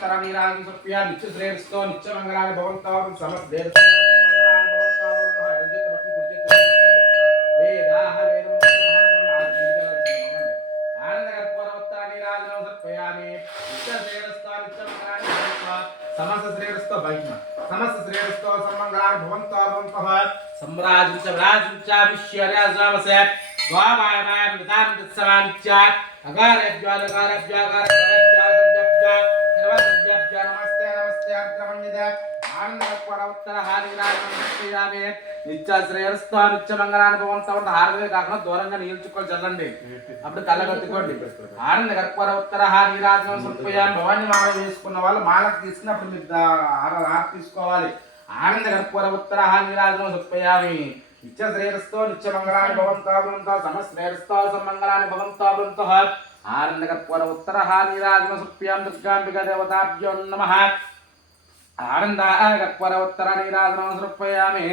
उत्तर नीराजं समर्पयामि नित्य श्रेयस्तो नित्य मंगलानि भवन्तु समस्त देव मंगलानि भवन्तु रंजित भट्टी कुर्जित वेदाः वेदं आनंद कर्पूर उत्तर नीराजं समर्पयामि नित्य श्रेयस्तो नित्य मंगलानि भवन्तु समस्त श्रेयस्तो भैष्म समस्त श्रेयस्तो समंगलानि भवन्तु सम्राजं च विराजं च विश्वराजामसे द्वाबायमाय मृतां तत्सवानित्या अगारेभ्यो सर्वसर्वेभ्यो नमस्ते नमस्ते अग्रमण्यते आनंदकर्पूर उत्तर हारीराजं समर्पयामि నిత్య శ్రేయస్తో నిత్య మంగళాన్ని భవంతో హారతి కాకుండా దూరంగా నిల్చుకొని చల్లండి అప్పుడు కళ్ళ కట్టుకోండి ఆనంద కర్పూర ఉత్తర హారీరాజం సమర్పయామి భవాని మాల వేసుకున్న వాళ్ళు మాలకు తీసుకున్నప్పుడు మీరు హారతి తీసుకోవాలి ఆనంద కర్పూర ఉత్తర హారీరాజం సమర్పయామి నిత్య శ్రేయస్తో నిత్య మంగళాన్ని భవంతో సమస్త శ్రేయస్తో సమంగళాన్ని భవంతో ఆనంద కర్పూర ఉత్తర హారీరాజం సమర్పయామి దుర్గాంబిక దేవతాభ్యో నమః ఆనంద కర్పూర ఉత్తర నీరాజనం సమర్పయామి